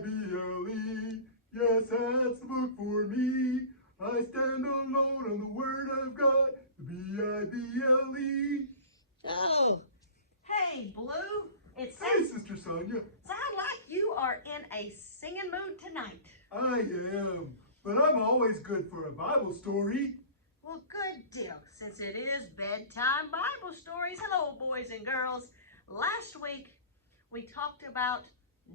B-I-B-L-E. Yes, that's the book for me. I stand alone on the Word of God, the B-I-B-L-E. Oh, hey, Blue. It Hey, sounds, Sister Sonya. sound like you are in a singing mood tonight. I am, but I'm always good for a Bible story. Well, good deal, since it is bedtime Bible stories. Hello, boys and girls. Last week, we talked about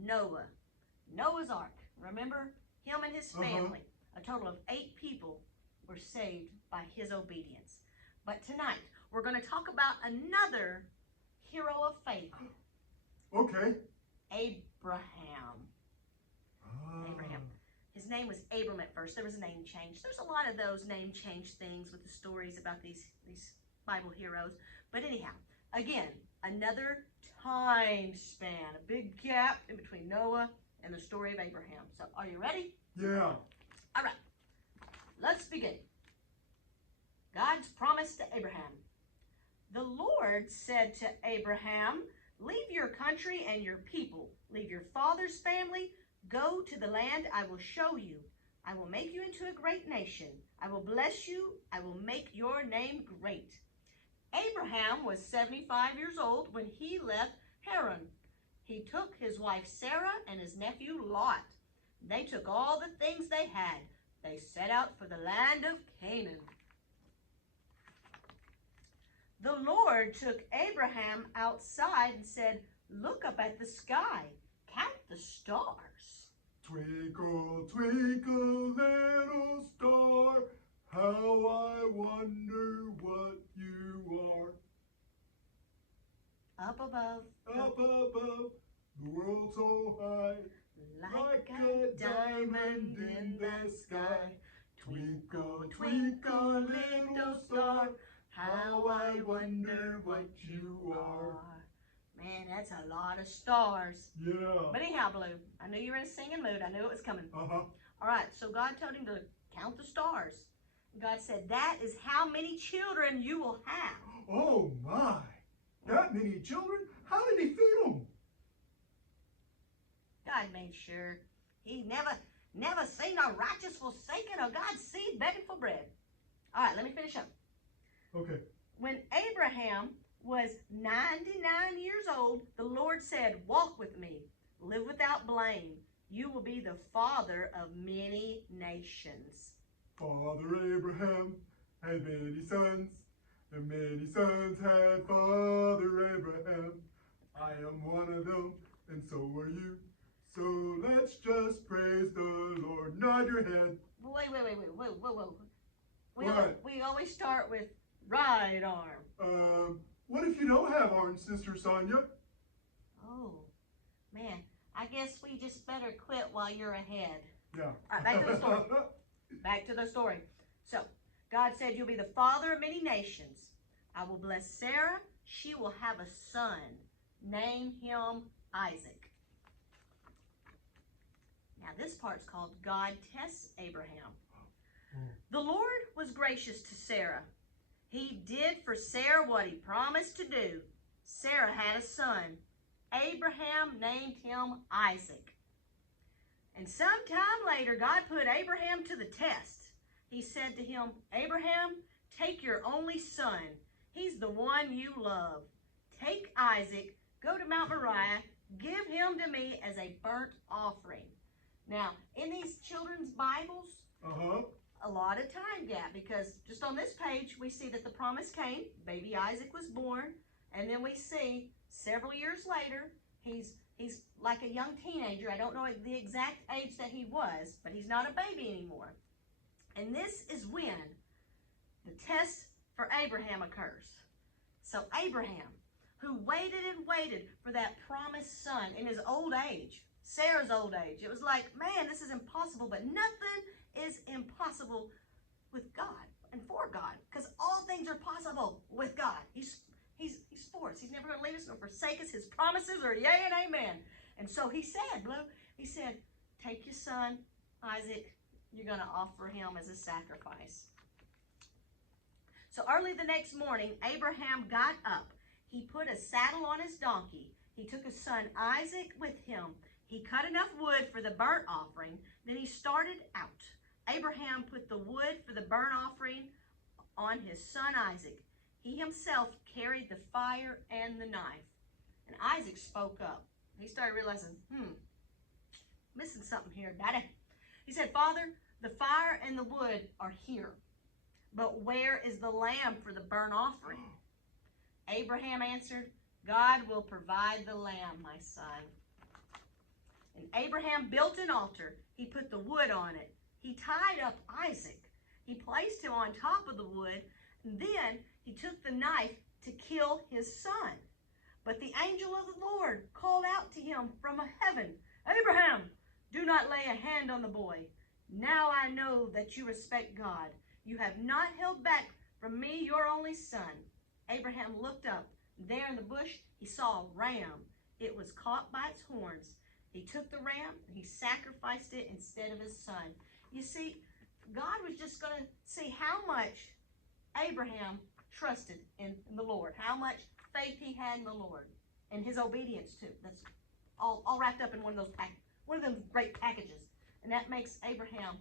Noah's Ark. Remember? Him and his family. A total of 8 people were saved by his obedience. But tonight, we're going to talk about another hero of faith. Okay. Abraham. Abraham. His name was Abram at first. There was a name change. There's a lot of those name change things with the stories about these Bible heroes. But anyhow, again, another time span, a big gap in between Noah and the story of Abraham. So are you ready? Yeah. All right. Let's begin. God's promise to Abraham. The Lord said to Abraham, leave your country and your people. Leave your father's family. Go to the land I will show you. I will make you into a great nation. I will bless you. I will make your name great. Abraham was 75 years old when he left Haran. He took his wife Sarah and his nephew Lot. They took all the things they had. They set out for the land of Canaan. The Lord took Abraham outside and said, look up at the sky. Count the stars. Twinkle, twinkle, little star, how I wonder what you are. Up above. Up above, the world so high, Like a diamond in the sky. Twinkle, twinkle, little star, how I wonder what you are. Man, that's a lot of stars. Yeah. But anyhow, Blue, I knew you were in a singing mood. I knew it was coming. Uh-huh. All right, so God told him to count the stars. God said, that is how many children you will have. Oh, my. That many children? How did he feed them? God made sure. He never seen a righteous forsaken or God's seed begging for bread. All right, let me finish up. Okay. When Abraham was 99 years old, the Lord said, walk with me, live without blame. You will be the father of many nations. Father Abraham had many sons, and many sons had Father Abraham. I am one of them, and so are you. So let's just praise the Lord. Nod your head. Wait, whoa. What? We always start with right arm. What if you don't have arms, Sister Sonya? Oh, man, I guess we just better quit while you're ahead. Yeah. All right, back to the story. Back to the story. So, God said, you'll be the father of many nations. I will bless Sarah. She will have a son. Name him Isaac. Now, this part's called God tests Abraham. The Lord was gracious to Sarah. He did for Sarah what he promised to do. Sarah had a son. Abraham named him Isaac. And sometime later, God put Abraham to the test. He said to him, Abraham, take your only son. He's the one you love. Take Isaac, go to Mount Moriah, give him to me as a burnt offering. Now, in these children's Bibles, a lot of time gap, because just on this page, we see that the promise came, baby Isaac was born, and then we see several years later, he's like a young teenager. I don't know the exact age that he was, but he's not a baby anymore. And this is when the test for Abraham occurs. So Abraham, who waited and waited for that promised son in his old age, Sarah's old age, it was like, man, this is impossible, but nothing is impossible with God and for God, because all things are possible with God. He's for us. He's never going to leave us nor forsake us. His promises are yea and amen. And so he said, Blue, he said, take your son, Isaac, you're going to offer him as a sacrifice. So early the next morning, Abraham got up. He put a saddle on his donkey. He took his son Isaac with him. He cut enough wood for the burnt offering. Then he started out. Abraham put the wood for the burnt offering on his son Isaac. He himself carried the fire and the knife. And Isaac spoke up. He started realizing, missing something here, Daddy. He said, Father, the fire and the wood are here, but where is the lamb for the burnt offering? Abraham answered, God will provide the lamb, my son. And Abraham built an altar. He put the wood on it. He tied up Isaac. He placed him on top of the wood, and then he took the knife to kill his son. But the angel of the Lord called out to him from heaven, Abraham, do not lay a hand on the boy. Now I know that you respect God. You have not held back from me your only son. Abraham looked up. There in the bush, he saw a ram. It was caught by its horns. He took the ram and he sacrificed it instead of his son. You see, God was just going to see how much Abraham trusted in the Lord, how much faith he had in the Lord, and his obedience too. That's all wrapped up in one of them great packages, and that makes Abraham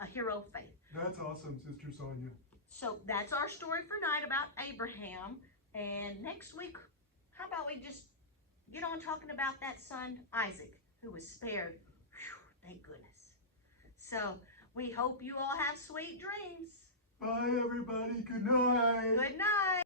a hero of faith. That's awesome, Sister Sonya. So that's our story for tonight about Abraham. And next week, how about we just get on talking about that son Isaac, who was spared. Whew, thank goodness. So we hope you all have sweet dreams. Bye, everybody. Good night. Good night.